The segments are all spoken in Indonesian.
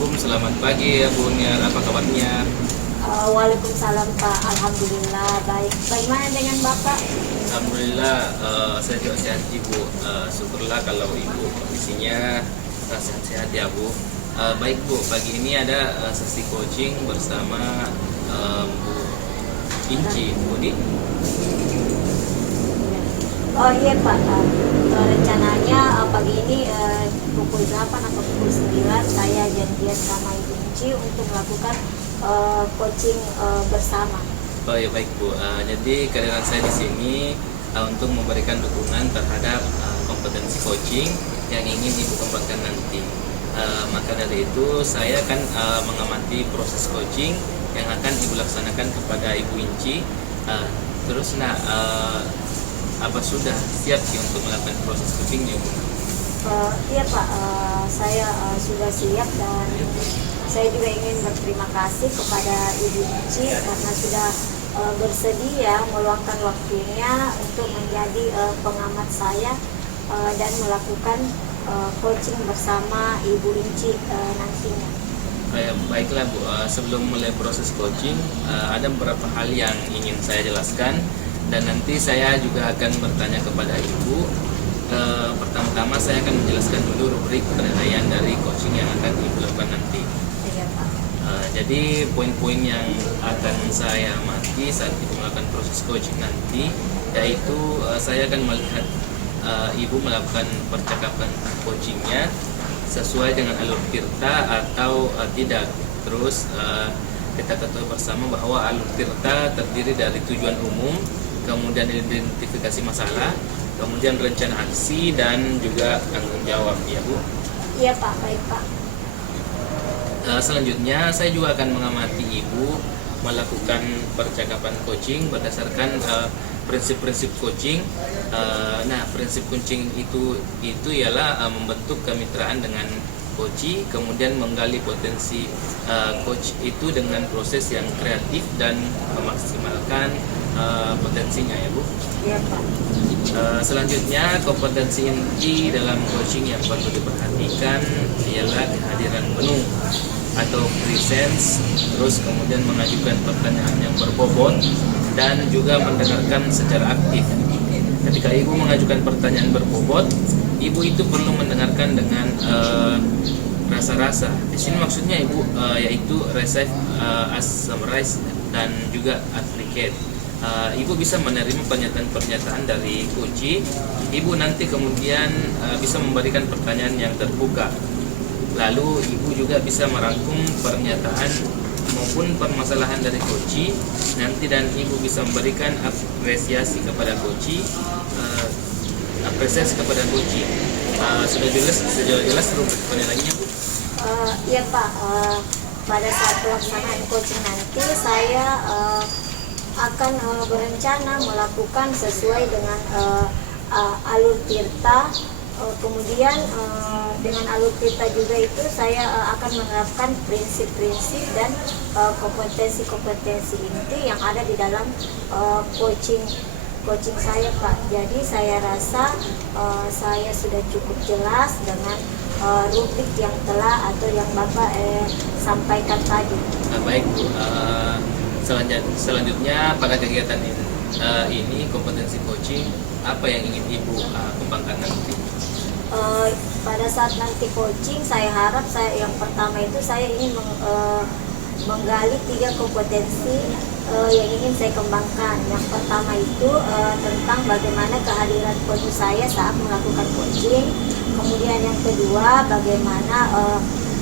Assalamualaikum, selamat pagi ya Bu Niar, apa kabarnya? Waalaikumsalam Pak, Alhamdulillah baik. Bagaimana dengan Bapak? Alhamdulillah, saya juga sehat Ibu. Syukurlah kalau Ibu kondisinya sehat-sehat ya Bu. Baik Bu, pagi ini ada sesi coaching bersama Bu Inci, Budi. Oh iya Pak, rencananya pagi ini pukul 8 atau pukul 9 saya janjian sama Ibu Inci untuk melakukan coaching bersama. Oh ya baik Bu, jadi kehadiran saya di sini untuk memberikan dukungan terhadap kompetensi coaching yang ingin Ibu kembangkan nanti. Maka dari itu saya akan mengamati proses coaching yang akan Ibu laksanakan kepada Ibu Inci. Terus apa sudah siap sih untuk melakukan proses coachingnya Bu? Iya Pak, saya sudah siap dan saya juga ingin berterima kasih kepada Ibu Inci karena sudah bersedia meluangkan waktunya untuk menjadi pengamat saya dan melakukan coaching bersama Ibu Inci nantinya. Baiklah Bu, sebelum mulai proses coaching ada beberapa hal yang ingin saya jelaskan dan nanti saya juga akan bertanya kepada Ibu. Pertama-tama saya akan menjelaskan dulu rubrik penilaian dari coaching yang akan Ibu lakukan nanti. Iya Pak. Jadi poin-poin yang akan saya amati saat Ibu melakukan proses coaching nanti, yaitu saya akan melihat Ibu melakukan percakapan coachingnya sesuai dengan alur Tirta atau tidak. Terus kita ketahui bersama bahwa alur Tirta terdiri dari tujuan umum, kemudian identifikasi masalah, kemudian rencana aksi, dan juga tanggung jawab ya Bu. Iya Pak, baik Pak. Selanjutnya saya juga akan mengamati Ibu melakukan percakapan coaching berdasarkan prinsip-prinsip coaching. Prinsip coaching itu ialah membentuk kemitraan dengan coach, kemudian menggali potensi coach itu dengan proses yang kreatif dan memaksimalkan potensinya ya Bu. Iya Pak. Selanjutnya kompetensi inti dalam coaching yang perlu diperhatikan ialah kehadiran penuh atau presence, terus kemudian mengajukan pertanyaan yang berbobot dan juga mendengarkan secara aktif. Ketika Ibu mengajukan pertanyaan berbobot, Ibu itu perlu mendengarkan dengan rasa-rasa. Di sini maksudnya Ibu yaitu receive, summarize, dan juga advocate. Ibu bisa menerima pernyataan-pernyataan dari coach. Ibu nanti kemudian bisa memberikan pertanyaan yang terbuka. Lalu Ibu juga bisa merangkum pernyataan maupun permasalahan dari coach nanti, dan Ibu bisa memberikan apresiasi kepada coach. Sudah jelas rubrik penilaiannya Bu? Iya Pak, pada saat pelaksanaan coaching nanti saya akan berencana melakukan sesuai dengan alur Tirta. Kemudian dengan alur Tirta juga itu saya akan menerapkan prinsip-prinsip dan kompetensi-kompetensi inti yang ada di dalam coaching saya Pak. Jadi saya rasa saya sudah cukup jelas dengan rubrik yang telah atau yang Bapak sampaikan tadi. Baik Bu. Selanjutnya pada kegiatan ini kompetensi coaching apa yang ingin Ibu kembangkan nanti? Pada saat nanti coaching saya harap yang pertama itu saya ingin menggali 3 kompetensi yang ingin saya kembangkan. Yang pertama itu tentang bagaimana kehadiran penuh saya saat melakukan coaching. Kemudian yang kedua bagaimana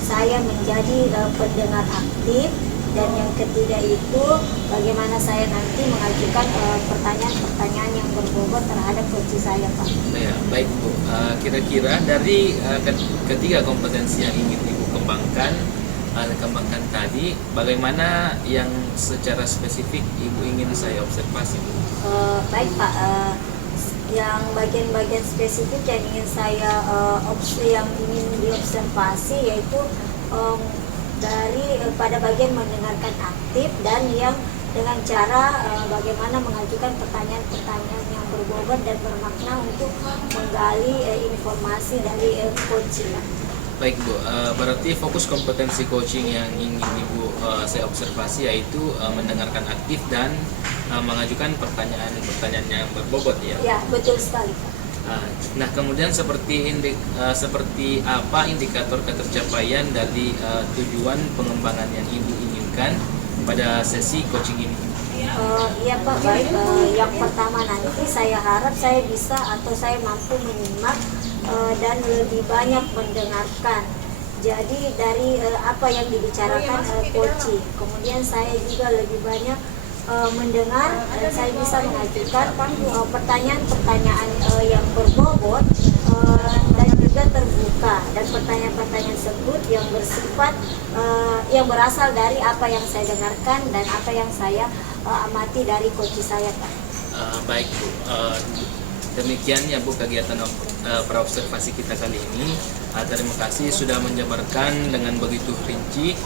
saya menjadi pendengar aktif. Dan yang ketiga itu bagaimana saya nanti mengajukan pertanyaan-pertanyaan yang berbobot terhadap coach saya Pak. Ya, baik Bu. Kira-kira dari ketiga kompetensi yang ingin Ibu kembangkan tadi, bagaimana yang secara spesifik Ibu ingin saya observasi Bu? Baik Pak, yang bagian-bagian spesifik yang ingin saya yang ingin diobservasi yaitu dari pada bagian mendengarkan aktif dan yang dengan cara bagaimana mengajukan pertanyaan-pertanyaan yang berbobot dan bermakna untuk menggali informasi dari coach. Baik Bu, berarti fokus kompetensi coaching yang ingin Ibu saya observasi yaitu mendengarkan aktif dan mengajukan pertanyaan-pertanyaan yang berbobot ya. Ya, betul sekali Pak. Nah, kemudian seperti apa indikator ketercapaian dari tujuan pengembangan yang Ibu inginkan pada sesi coaching ini? Iya Pak, baik. Yang pertama nanti saya harap saya bisa atau saya mampu menyimak dan lebih banyak mendengarkan. Jadi dari apa yang dibicarakan coaching, kemudian saya juga lebih banyak mendengar dan saya bisa mengajukan pertanyaan-pertanyaan yang berbobot dan juga terbuka, dan pertanyaan-pertanyaan tersebut yang bersifat yang berasal dari apa yang saya dengarkan dan apa yang saya amati dari coach saya Pak. Baik Bu, demikian ya Bu kegiatan praobservasi kita kali ini. Terima kasih sudah menjabarkan dengan begitu rinci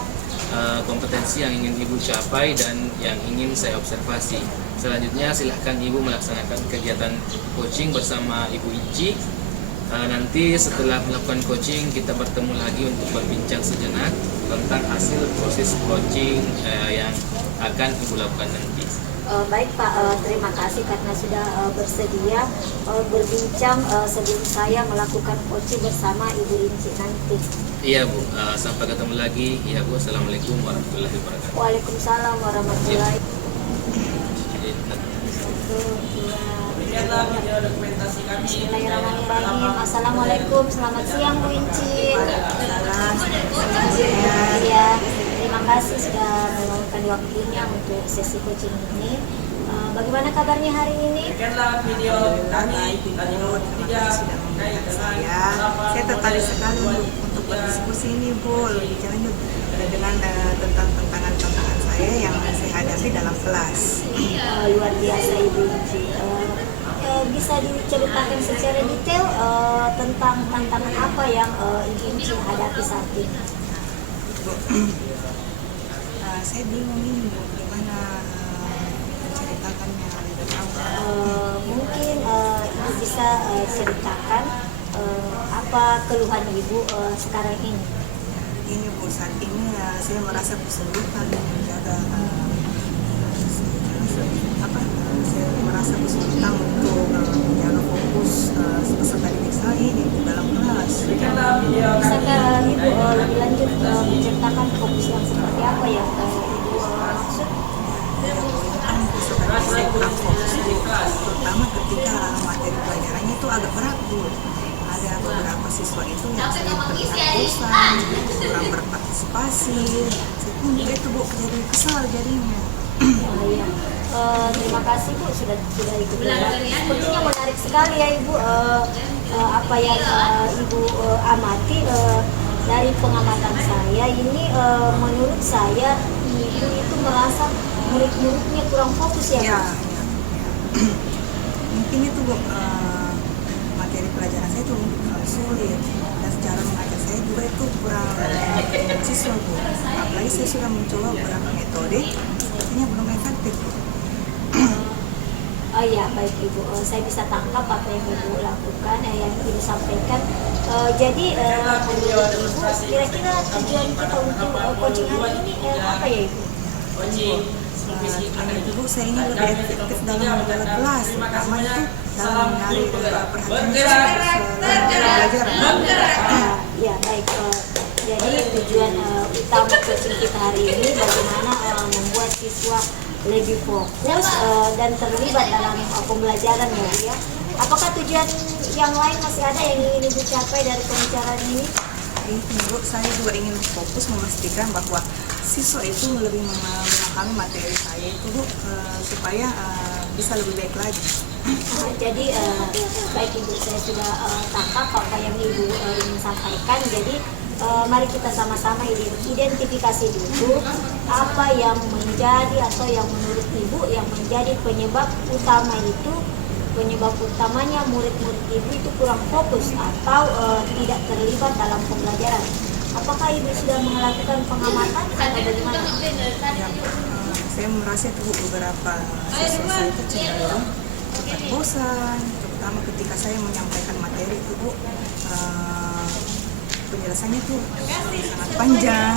kompetensi yang ingin Ibu capai dan yang ingin saya observasi. Selanjutnya silahkan Ibu melaksanakan kegiatan coaching bersama Ibu Ici. Nanti setelah melakukan coaching kita bertemu lagi untuk berbincang sejenak tentang hasil proses coaching yang akan Ibu lakukan nanti. Baik Pak, terima kasih karena sudah bersedia berbincang sebelum saya melakukan coaching bersama Ibu Inci nanti. Iya Bu, sampai ketemu lagi. Iya Bu, Assalamualaikum warahmatullahi wabarakatuh. Waalaikumsalam warahmatullahi wabarakatuh. Bismillahirrahmanirrahim. Assalamualaikum, selamat siang Bu Inci. Iya, terima kasih sudah meluangkan waktunya untuk sesi coaching ini. Bagaimana kabarnya hari ini? Saya tertarik sekali untuk berdiskusi ini Bu, lebih lanjut dengan tentang tantangan saya yang saya hadapi dalam kelas. Luar biasa Ibu Inci. Bisa diceritakan secara detail tentang tantangan apa yang Ibu Inci hadapi saat ini? Saya bingung ini Bu, gimana menceritakannya lebih awal. Mungkin Ibu bisa ceritakan apa keluhan Ibu sekarang ini? Ini Bu, saat ini saya merasa kesulitan menjaga saya merasa kesulitan untuk menjaga fokus peserta didik saya ini dalam kelas. Bisakah Ibu lebih lanjut menceritakan fokus yang seperti apa yang Ibu maksud? Saya kurang fokus terutama ketika materi pelajarannya itu agak berat Bu. Ada beberapa siswa itu yang saya bosan, kurang berpartisipasi. Saya pun itu Bu, jadi kesal jadinya. Iya. Terima kasih Bu sudah ikut bergabung. Sepertinya menarik sekali ya Ibu apa yang Ibu amati dari pengamatan saya ini. Menurut saya Ibu itu merasa murid-muridnya kurang fokus ya Bu? Ya. Mungkin itu Bu, materi pelajaran saya itu sulit dan secara mengajar saya juga itu kurang siswa Bu. Apalagi saya sudah mencoba beberapa metode, sepertinya belum efektif Bu. Oh iya, baik Ibu. Saya bisa tangkap apa yang Ibu lakukan, yang Ibu sampaikan. Jadi menurut Ibu, kira-kira tujuan kita untuk coaching hari ini apa ya Ibu? Ibu, saya ingin lebih efektif dalam menjaga kelas, terutama itu dalam menarik perhatian pelajaran. Ya baik. Jadi tujuan utama coaching kita hari ini bagaimana membuat siswa lebih fokus dan terlibat dalam pembelajaran ya Bu ya. Apakah tujuan yang lain masih ada yang ingin Ibu capai dari pembicaraan ini? Menurut saya juga ingin fokus memastikan bahwa siswa itu lebih memahami materi saya itu Bu, supaya bisa lebih baik lagi. Jadi baik Ibu, saya sudah tangkap apa yang Ibu ingin sampaikan. Jadi mari kita sama-sama identifikasi dulu apa yang menjadi atau yang menurut Ibu yang menjadi penyebab utama itu. Penyebab utamanya murid-murid Ibu itu kurang fokus atau tidak terlibat dalam pembelajaran. Apakah Ibu sudah melakukan pengamatan atau bagaimana? Ya, saya merasa itu beberapa siswa saya itu cenderung cepat bosan, terutama ketika saya menyampaikan materi itu Bu. penjelasannya tuh sangat panjang.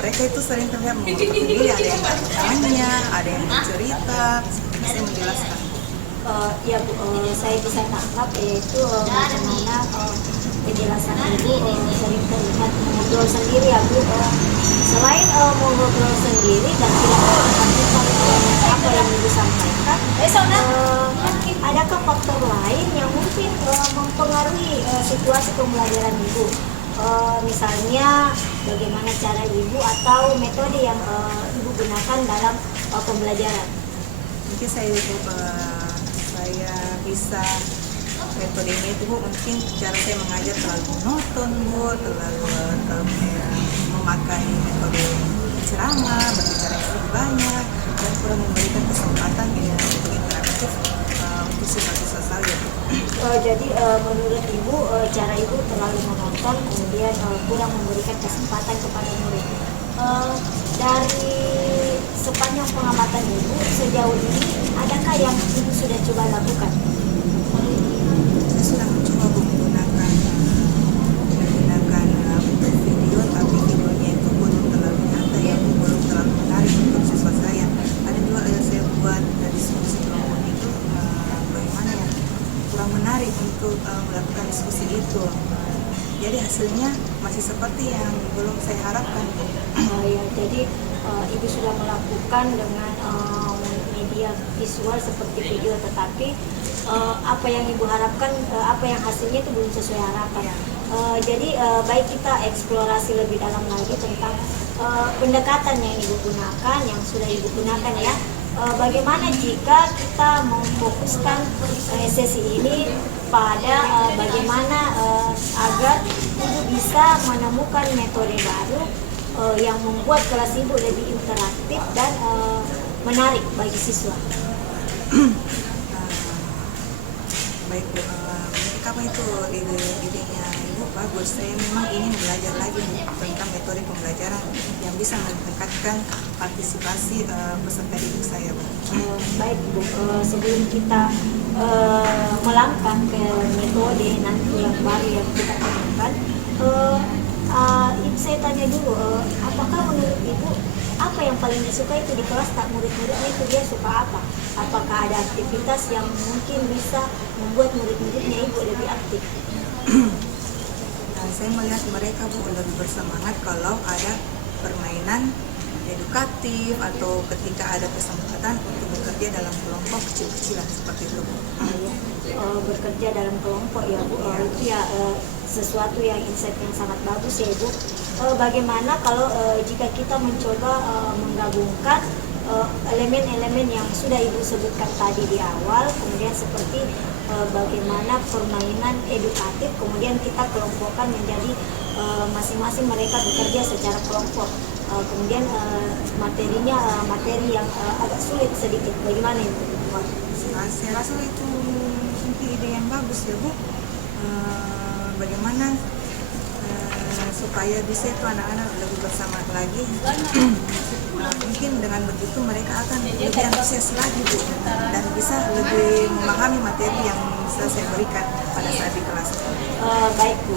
Mereka itu sering terlihat mengotot sendiri, ada yang bertanya, ada yang bercerita, saya menjelaskan. Ya Bu, saya bisa tangkap yaitu bagaimana penjelasan Ibu sering terlihat mengobrol sendiri ya Bu. Selain mengobrol sendiri dan tidak memperhatikan apa yang Ibu sampaikan, adakah faktor lain yang mungkin mempengaruhi situasi pembelajaran Ibu? Misalnya bagaimana cara Ibu atau metode yang Ibu gunakan dalam pembelajaran? Mungkin saya bisa metodenya itu Bu, mungkin cara saya mengajar terlalu monoton Bu, terlalu memakai metode ceramah, berbicara yang lebih banyak, dan kurang memberikan kesempatan untuk interaktif untuk siswa-siswa saya. Jadi menurut Ibu cara Ibu terlalu monoton, kemudian kurang memberikan kesempatan kepada murid. Dari sepanjang pengamatan Ibu sejauh ini, adakah yang Ibu sudah coba lakukan? Saya sudah mencoba menggunakan bentuk video, tapi videonya itu belum terlalu nyata ya, belum terlalu menarik untuk siswa saya. Ada juga yang saya buat diskusi kelompok itu bagaimana ya, kurang menarik untuk melakukan diskusi itu. Jadi hasilnya masih seperti yang belum saya harapkan. Ya, jadi Ibu sudah melakukan dengan media visual seperti video, tetapi apa yang Ibu harapkan, apa yang hasilnya itu belum sesuai harapan. Jadi baik kita eksplorasi lebih dalam lagi tentang pendekatan yang Ibu gunakan, yang sudah Ibu gunakan ya. Bagaimana jika kita memfokuskan sesi ini pada bagaimana agar Ibu bisa menemukan metode baru yang membuat kelas Ibu lebih interaktif dan menarik bagi siswa. Baik Bu, apa itu idenya Ibu bagus. Saya memang ingin belajar lagi tentang metode pembelajaran yang bisa meningkatkan partisipasi peserta didik saya Bu. Baik Bu, sebelum kita melangkah ke metode nanti yang baru yang kita temukan, saya tanya dulu, apakah menurut Ibu apa yang paling disuka itu di kelas, tak murid-muridnya itu dia suka apa? Apakah ada aktivitas yang mungkin bisa membuat murid-muridnya Ibu lebih aktif? Saya melihat mereka Bu lebih bersemangat kalau ada permainan edukatif atau ketika ada kesempatan untuk bekerja dalam kelompok kecil-kecilan seperti itu Bu. Bekerja dalam kelompok ya Bu, itu ya sesuatu yang insight yang sangat bagus ya Ibu. Bagaimana kalau jika kita mencoba menggabungkan elemen-elemen yang sudah Ibu sebutkan tadi di awal, kemudian seperti bagaimana permainan edukatif, kemudian kita kelompokkan menjadi masing-masing mereka bekerja secara kelompok. Kemudian materinya materi yang agak sulit sedikit, bagaimana itu? Saya rasa itu mungkin ide yang bagus ya Bu. Bagaimana supaya bisa itu anak-anak lebih bersemangat lagi. Mungkin dengan begitu mereka akan lebih antusias lagi Bu, dan bisa lebih memahami materi yang bisa saya berikan pada saat di kelas. Baik Bu,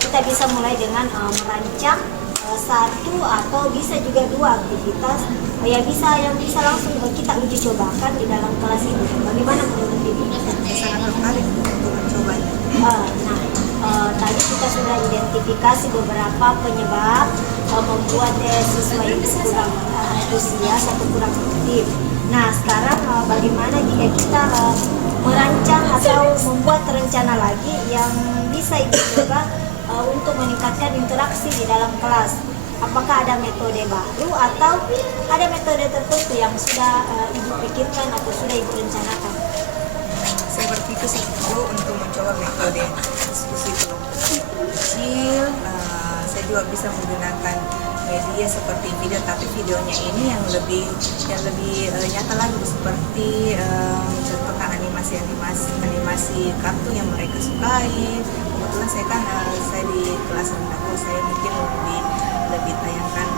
kita bisa mulai dengan merancang satu atau bisa juga dua aktivitas yang bisa langsung kita uji cobakan di dalam kelas ini. Bagaimana menurut Ibu? Saya sangat tertarik untuk mencobanya. Tadi kita sudah identifikasi beberapa penyebab membuat siswa ini kurang antusias atau kurang aktif. Nah, sekarang bagaimana jika kita merancang atau membuat rencana lagi yang bisa Ibu coba untuk meningkatkan interaksi di dalam kelas? Apakah ada metode baru atau ada metode tertentu yang sudah Ibu pikirkan atau sudah Ibu rencanakan? Saya berpikir sih Bu untuk mencoba metode diskusi kelompok kecil. Saya juga bisa menggunakan media seperti video, tapi videonya ini yang lebih nyata lagi seperti contohkan animasi kartun yang mereka sukai. Kebetulan saya di kelas rendah, saya mungkin lebih tayangkan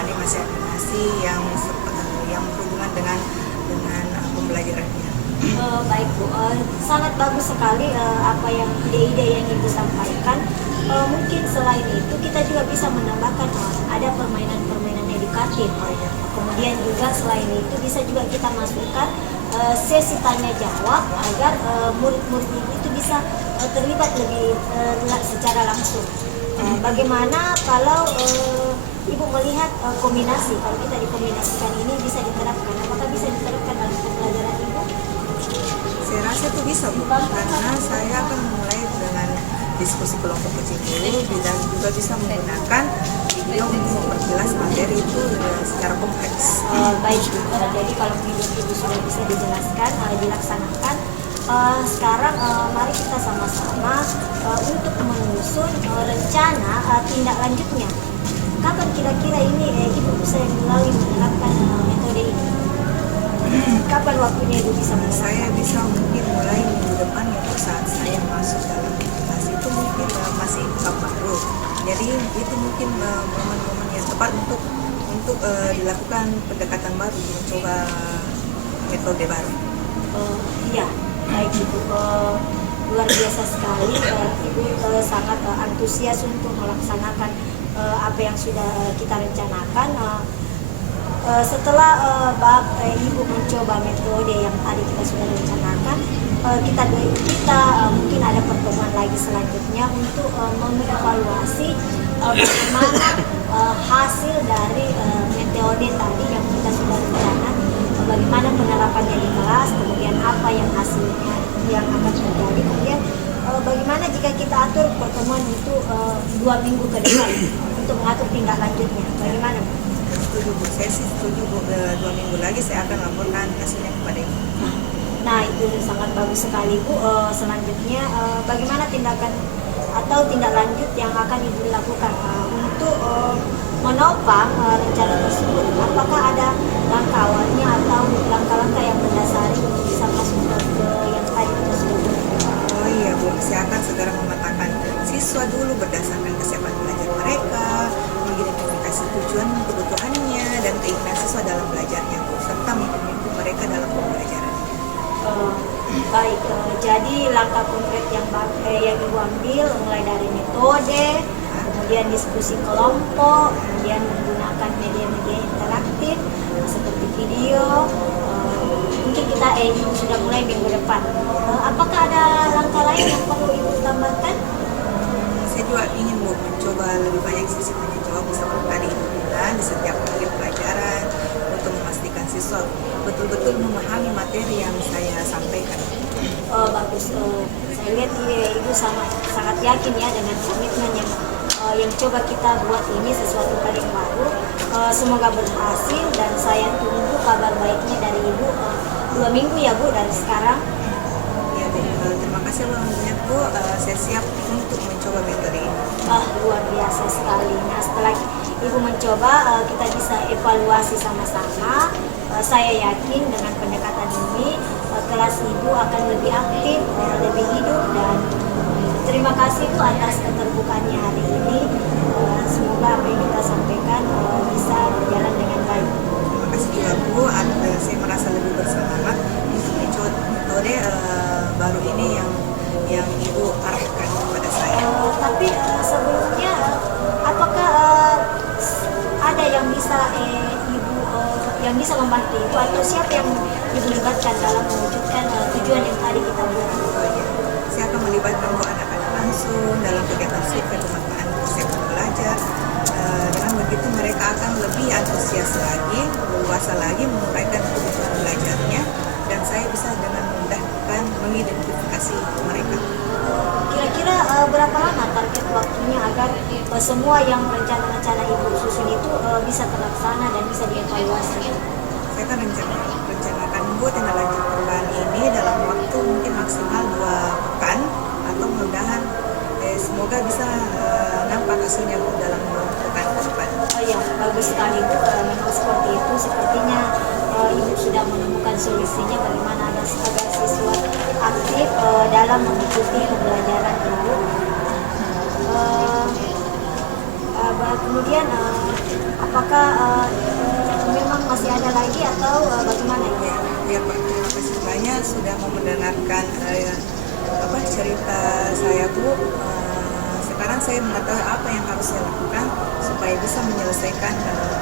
animasi yang berhubungan dengan pembelajarannya. Baik Bu, sangat bagus sekali apa yang ide-ide yang Ibu sampaikan. Mungkin selain itu kita juga bisa menambahkan ada permainan-permainan edukatif. Kemudian juga selain itu bisa juga kita masukkan sesi tanya jawab agar murid-murid itu bisa terlibat lebih secara langsung. Bagaimana kalau Ibu melihat kombinasi, kalau kita dikombinasikan ini bisa diterapkan, apakah bisa diterapkan dalam pembelajaran Ibu? Saya rasa itu bisa Bu, karena saya akan mulai dengan diskusi kelompok kecil dulu dan juga bisa menggunakan video untuk memperjelas materi itu secara kompleks. Baik, jadi kalau video itu sudah bisa dijelaskan, dilaksanakan, sekarang mari kita sama-sama untuk menyusun rencana tindak lanjutnya. Kapan kira-kira ini Ibu bisa mulai menerapkan metode ini? Kapan waktunya Ibu bisa menerapkan? Saya bisa mungkin mulai minggu depan ya, saat saya masuk dalam kelas itu mungkin masih bab baru. Jadi itu mungkin momen-momen yang tepat untuk dilakukan pendekatan baru, mencoba metode baru. Iya, baik Ibu. Luar biasa sekali, Ibu sangat antusias untuk melaksanakan apa yang sudah kita rencanakan. Setelah Ibu mencoba metode yang tadi kita sudah rencanakan, kita mungkin ada pertemuan lagi selanjutnya untuk mengevaluasi bagaimana hasil dari metode tadi yang kita sudah rencanakan, bagaimana penerapannya di kelas, kemudian apa yang hasilnya yang akan terjadi, kemudian bagaimana jika kita atur pertemuan itu 2 minggu ke depan untuk mengatur tindak lanjutnya, bagaimana Bu? Setuju Bu, saya sih setuju Bu, 2 minggu lagi saya akan laporkan hasilnya kepada Ibu. Nah itu sangat bagus sekali Bu. Selanjutnya bagaimana tindakan atau tindak lanjut yang akan Ibu lakukan untuk menopang rencana tersebut? Apakah ada langkah awalnya atau langkah-langkah yang mendasari untuk bisa masuk ke yang tadi kita sudah buat? Oh iya Bu, saya akan segera mematangkan siswa dulu berdasarkan kesiapan belajar mereka, mengidentifikasi tujuan kebutuhannya dan keinginan siswa dalam belajarnya Bu, serta memimpin mereka dalam pembelajaran. Baik, jadi langkah konkret yang Ibu ambil mulai dari metode, kemudian diskusi kelompok, kemudian menggunakan media-media interaktif seperti video. Mungkin kita Ibu sudah mulai minggu depan. Apakah ada langkah lain yang perlu Ibu tambahkan? Saya juga ingin Bu mencoba lebih banyak sisi tanya jawab seperti tadi Ibu bilang di setiap unit pelajaran untuk memastikan siswa betul-betul memahami materi yang saya sampaikan. Bagus. Saya lihat Ibu sangat yakin ya dengan komitmen yang coba kita buat ini sesuatu hal yang baru. Semoga berhasil dan saya tunggu kabar baiknya dari Ibu 2 minggu ya Bu dari sekarang. Ya Bu, terima kasih banyak Bu. Saya siap untuk mencoba metode ini. Luar biasa sekali. Nah setelah Ibu mencoba, kita bisa evaluasi sama-sama. Saya yakin dengan pendekatan ini kelas Ibu akan lebih aktif, lebih hidup, dan terima kasih Bu atas keterbukaannya hari ini. Semoga apa yang kita sampaikan bisa berjalan dengan baik. Terima kasih juga Bu, saya merasa lebih bersemangat untuk mencoba metode baru ini yang Ibu arahkan kepada saya. Tapi sebelumnya, apakah ada yang bisa Ibu yang bisa membantu Ibu atau siapa yang Ibu libatkan dalam mewujudkan tujuan yang tadi kita buat? Saya akan melibatkan Bu anak-anak langsung dalam kegiatan survei pemanfaatan kesehatan belajar. Dengan begitu mereka akan lebih antusias lagi, leluasa lagi menguraikan kebutuhan belajarnya, dan saya bisa dengan mudah mengidentifikasi mereka. Kira-kira berapa lama target waktunya agar semua yang rencana-rencana Ibu susun itu bisa terlaksana dan bisa dievaluasi? Saya akan rencanakan Bu tindak lanjut perubahan ini dalam waktu mungkin maksimal 2 pekan, atau mudah-mudahan semoga bisa nampak hasilnya Bu dalam 2 pekan ke depan. Oh ya, bagus sekali Bu. Memang seperti itu. Sepertinya Ibu sudah menemukan solusinya bagaimana agar siswa aktif dalam mengikuti pembelajaran Ibu. Kemudian apakah memang masih ada lagi atau bagaimana Ibu? Ya Pak, terima kasih banyak. semuanya sudah mau mendengarkan cerita saya Bu. Sekarang saya mengetahui apa yang harus saya lakukan supaya bisa menyelesaikan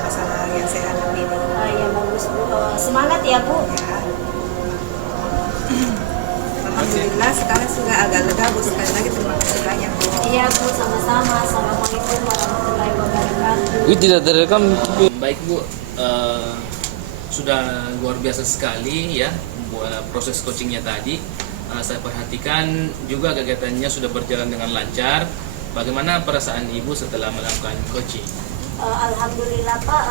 masalah yang saya hadapi ini. Ya bagus Bu. Semangat ya Bu. Ya. Alhamdulillah sekarang sudah agak lega Bu. Sekali lagi terima kasih banyak Bu. Iya Bu, sama-sama. Assalamualaikum warahmatullahi wabarakatuh. Ini tidak terekam. Baik Bu, sudah luar biasa sekali ya buat proses coachingnya tadi. Saya perhatikan juga kegiatannya sudah berjalan dengan lancar. Bagaimana perasaan Ibu setelah melakukan coaching? Alhamdulillah Pak,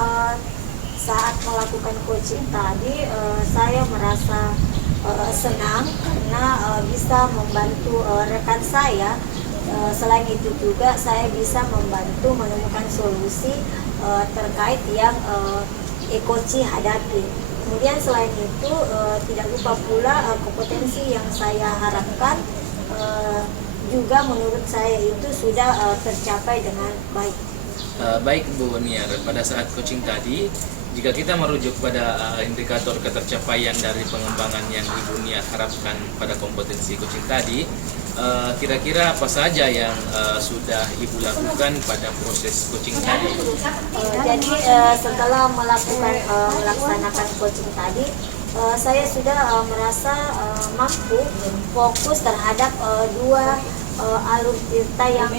saat melakukan coaching tadi saya merasa senang karena bisa membantu rekan saya. Selain itu juga saya bisa membantu menemukan solusi terkait yang coaching hadapi. Kemudian selain itu tidak lupa pula kompetensi yang saya harapkan juga menurut saya itu sudah tercapai dengan baik. Baik Bu Niar, pada saat coaching tadi, jika kita merujuk pada indikator ketercapaian dari pengembangan yang Ibu Niar harapkan pada kompetensi coaching tadi, kira-kira apa saja yang sudah Ibu lakukan pada proses coaching tadi? Jadi setelah melaksanakan coaching tadi, saya sudah merasa mampu fokus terhadap dua alur cerita yang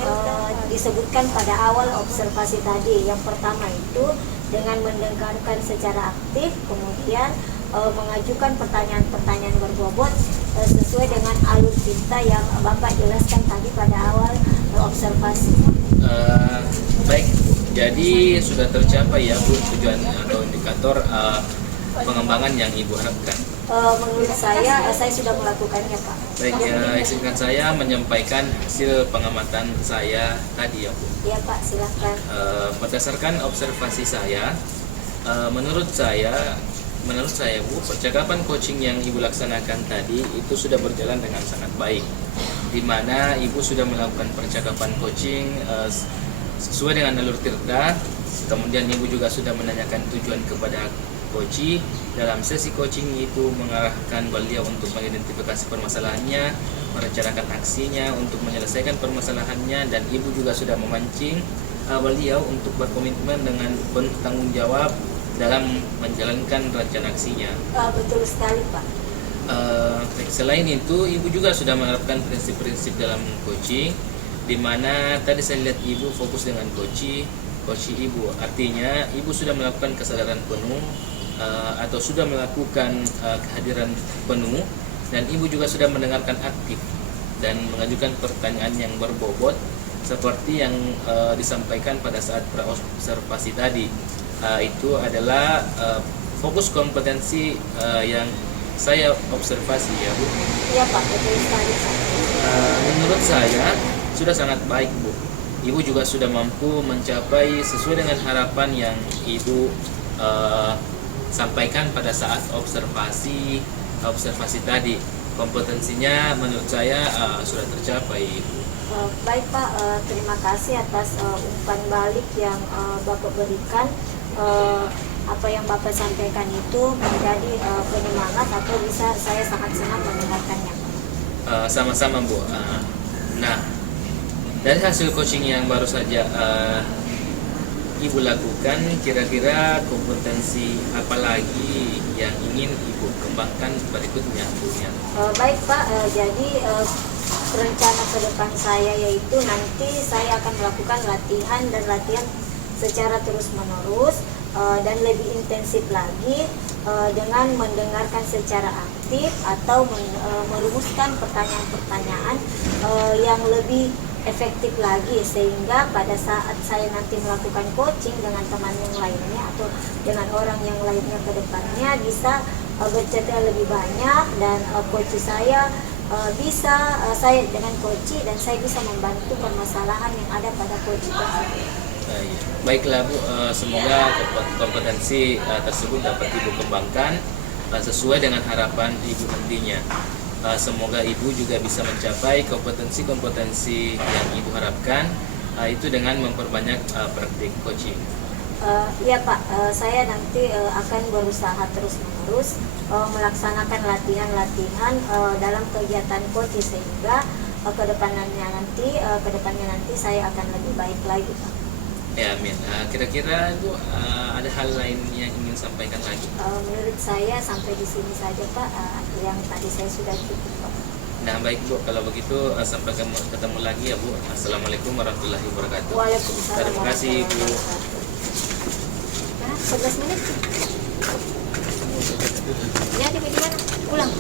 disebutkan pada awal observasi tadi. Yang pertama itu dengan mendengarkan secara aktif, kemudian mengajukan pertanyaan-pertanyaan berbobot sesuai dengan alur cerita yang Bapak jelaskan tadi pada awal observasi. Baik, jadi sudah tercapai ya Bu tujuan atau indikator pengembangan yang Ibu harapkan. Menurut saya sudah melakukannya Pak. Baik, izinkan saya menyampaikan hasil pengamatan saya tadi ya Bu. Iya Pak, silakan. Berdasarkan observasi saya, menurut saya Bu, percakapan coaching yang Ibu laksanakan tadi itu sudah berjalan dengan sangat baik, di mana Ibu sudah melakukan percakapan coaching sesuai dengan alur cerita. Kemudian Ibu juga sudah menanyakan tujuan kepada coach. Dalam sesi coaching itu mengarahkan beliau untuk mengidentifikasi permasalahannya, merencanakan aksinya untuk menyelesaikan permasalahannya, dan Ibu juga sudah memancing beliau untuk berkomitmen dengan penuh tanggung jawab dalam menjalankan rencana aksinya. Betul sekali Pak. Selain itu, Ibu juga sudah menerapkan prinsip-prinsip dalam coaching, di mana tadi saya lihat Ibu fokus dengan coaching Ibu. Artinya Ibu sudah melakukan kesadaran penuh atau sudah melakukan kehadiran penuh, dan Ibu juga sudah mendengarkan aktif dan mengajukan pertanyaan yang berbobot seperti yang disampaikan pada saat praobservasi tadi. Itu adalah fokus kompetensi yang saya observasi ya Bu. Iya Pak, betul sekali Pak. Menurut saya sudah sangat baik Bu. Ibu juga sudah mampu mencapai sesuai dengan harapan yang Ibu sampaikan pada saat observasi tadi. Kompetensinya menurut saya sudah tercapai Ibu. Baik Pak, terima kasih atas umpan balik yang Bapak berikan. Apa yang Bapak sampaikan itu menjadi penyemangat atau bisa saya sangat senang mendengarkannya. Sama-sama Bu. Nah, dari hasil coaching yang baru saja Ibu lakukan, kira-kira kompetensi apa lagi yang ingin Ibu kembangkan berikutnya Bu? Baik Pak, jadi rencana ke depan saya yaitu nanti saya akan melakukan latihan secara terus-menerus dan lebih intensif lagi dengan mendengarkan secara aktif atau merumuskan pertanyaan-pertanyaan yang lebih efektif lagi, sehingga pada saat saya nanti melakukan coaching dengan teman yang lainnya atau dengan orang yang lainnya ke depannya bisa bercerita lebih banyak, dan coach saya saya dengan coach dan saya bisa membantu permasalahan yang ada pada coach tersebut. Baiklah Bu, semoga kompetensi tersebut dapat Ibu kembangkan sesuai dengan harapan Ibu nantinya. Semoga Ibu juga bisa mencapai kompetensi-kompetensi yang Ibu harapkan, itu dengan memperbanyak praktik coaching. Iya Pak, saya nanti akan berusaha terus-menerus melaksanakan latihan-latihan dalam kegiatan coach sehingga kedepannya nanti saya akan lebih baik lagi Pak. Ya, amin. Kira-kira Ibu ada hal lain yang ingin sampaikan lagi? Menurut saya sampai di sini saja Pak, yang tadi saya sudah cukup Pak. Nah, baik Bu, kalau begitu sampai ketemu lagi ya Bu. Assalamualaikum warahmatullahi wabarakatuh. Waalaikumsalam. Terima kasih Bu. Nah, 11 menit. Jadi bagaimana? Pulang.